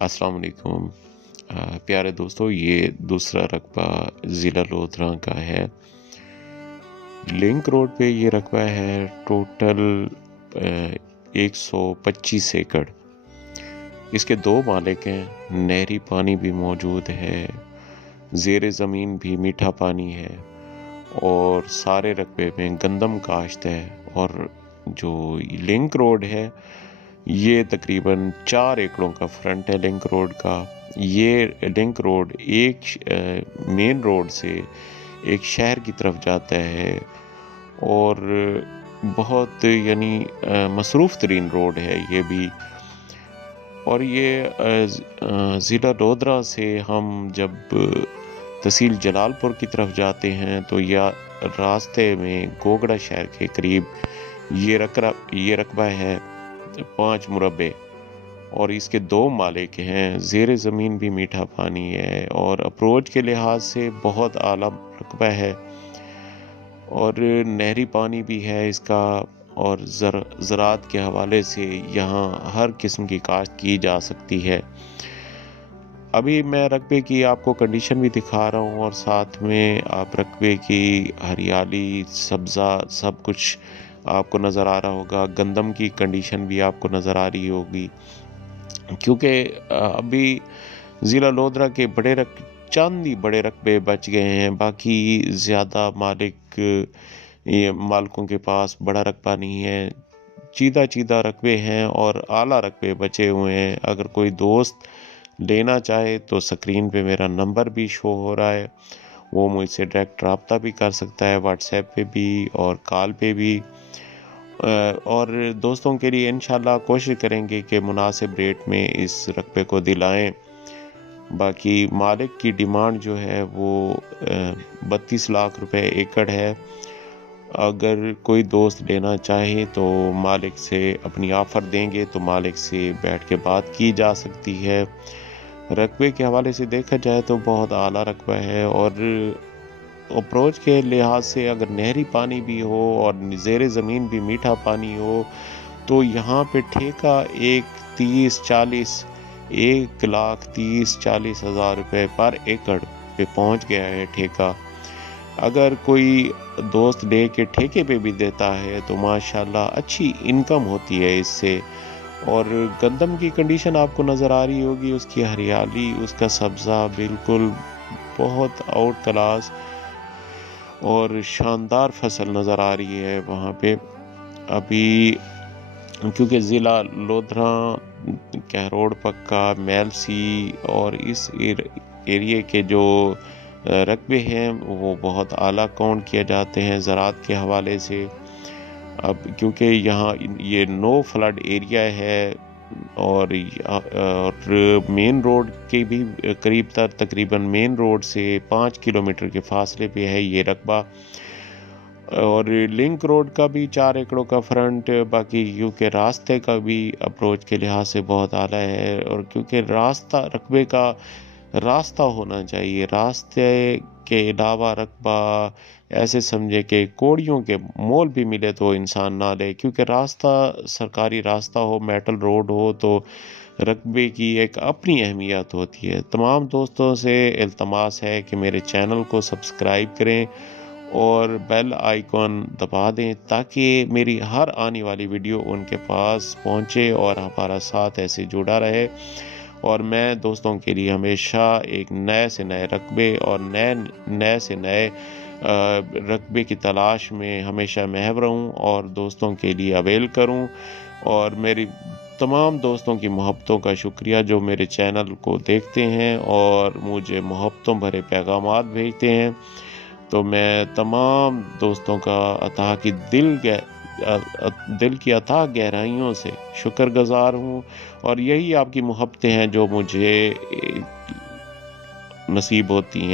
अस्सलाम वालेकुम। प्यारे दोस्तों, ये दूसरा रकबा ज़िला लोधरा का है। लिंक रोड पे ये रकबा है टोटल 125 एकड़। इसके 2 मालिक हैं। नहरी पानी भी मौजूद है, ज़ेर ज़मीन भी मीठा पानी है और सारे रकबे में गंदम काश्त है। और जो लिंक रोड है ये तकरीबन 4 एकड़ों का फ्रंट है लिंक रोड का। ये लिंक रोड एक मेन रोड से एक शहर की तरफ जाता है और बहुत यानी मसरूफ़ तरीन रोड है ये भी। और ये ज़िला लोधरा से हम जब तहसील जलालपुर की तरफ जाते हैं तो या रास्ते में गोगड़ा शहर के करीब ये रकबा है 5 मुरब्बे और इसके 2 मालिक हैं। ज़ेर ज़मीन भी मीठा पानी है और अप्रोच के लिहाज से बहुत आला रकबा है और नहरी पानी भी है इसका। और ज़राअत के हवाले से यहाँ हर किस्म की काश्त की जा सकती है। अभी मैं रकबे की आपको कंडीशन भी दिखा रहा हूँ और साथ में आप रकबे की हरियाली, सब्ज़ा सब कुछ आपको नज़र आ रहा होगा। गंदम की कंडीशन भी आपको नज़र आ रही होगी, क्योंकि अभी ज़िला लोधरा के चंद ही बड़े रकबे बच गए हैं। बाकी ज़्यादा मालिकों के पास बड़ा रकबा नहीं है। चीदा रकबे हैं और आला रकबे बचे हुए हैं। अगर कोई दोस्त लेना चाहे तो स्क्रीन पे मेरा नंबर भी शो हो रहा है, वो मुझसे डायरेक्ट रब्ता भी कर सकता है, व्हाट्सएप पे भी और कॉल पे भी। और दोस्तों के लिए इंशाल्लाह कोशिश करेंगे कि मुनासिब रेट में इस रकबे को दिलाएं। बाकी मालिक की डिमांड जो है वो 32 लाख रुपए एकड़ है। अगर कोई दोस्त लेना चाहे तो मालिक से अपनी ऑफ़र देंगे तो मालिक से बैठ के बात की जा सकती है। रकबे के हवाले से देखा जाए तो बहुत आला रकबा है और अप्रोच के लिहाज से अगर नहरी पानी भी हो और ज़ेर ज़मीन भी मीठा पानी हो तो यहाँ पे ठेका 1,30,40 हज़ार रुपये पर एकड़ पे पहुँच गया है ठेका। अगर कोई दोस्त ले के ठेके पे भी देता है तो माशाल्लाह अच्छी इनकम होती है इससे। और गंदम की कंडीशन आपको नज़र आ रही होगी, उसकी हरियाली, उसका सब्ज़ा बिल्कुल बहुत आउट क्लास और शानदार फसल नज़र आ रही है वहाँ पे। अभी क्योंकि ज़िला लोधरा, कहरोड़ पक्का, मेलसी और इस एरिए के जो रकबे हैं वो बहुत आला काउंट किए जाते हैं ज़राअत के हवाले से। अब क्योंकि यहाँ ये नो फ्लड एरिया है और मेन रोड के भी करीब तकरीबन मेन रोड से 5 किलोमीटर के फासले पे है ये रकबा। और लिंक रोड का भी 4 एकड़ों का फ्रंट। बाकी क्योंकि रास्ते का भी अप्रोच के लिहाज से बहुत आला है और क्योंकि रकबे का रास्ता होना चाहिए। रास्ते के अलावा रकबा ऐसे समझे कि कोड़ियों के मोल भी मिले तो इंसान ना ले, क्योंकि रास्ता सरकारी रास्ता हो, मेटल रोड हो तो रकबे की एक अपनी अहमियत होती है। तमाम दोस्तों से इल्तमास है कि मेरे चैनल को सब्सक्राइब करें और बेल आइकॉन दबा दें ताकि मेरी हर आने वाली वीडियो उनके पास पहुंचे और हमारा साथ ऐसे जुड़ा रहे। और मैं दोस्तों के लिए हमेशा एक नए से नए रकबे और नए से नए रकबे की तलाश में हमेशा महव रहूं और दोस्तों के लिए अवेल करूं। और मेरी तमाम दोस्तों की मोहब्बतों का शुक्रिया जो मेरे चैनल को देखते हैं और मुझे मोहब्बतों भरे पैगामात भेजते हैं। तो मैं तमाम दोस्तों का दिल की अथाह गहराइयों से शुक्रगुजार हूँ और यही आपकी मोहब्बतें हैं जो मुझे नसीब होती हैं।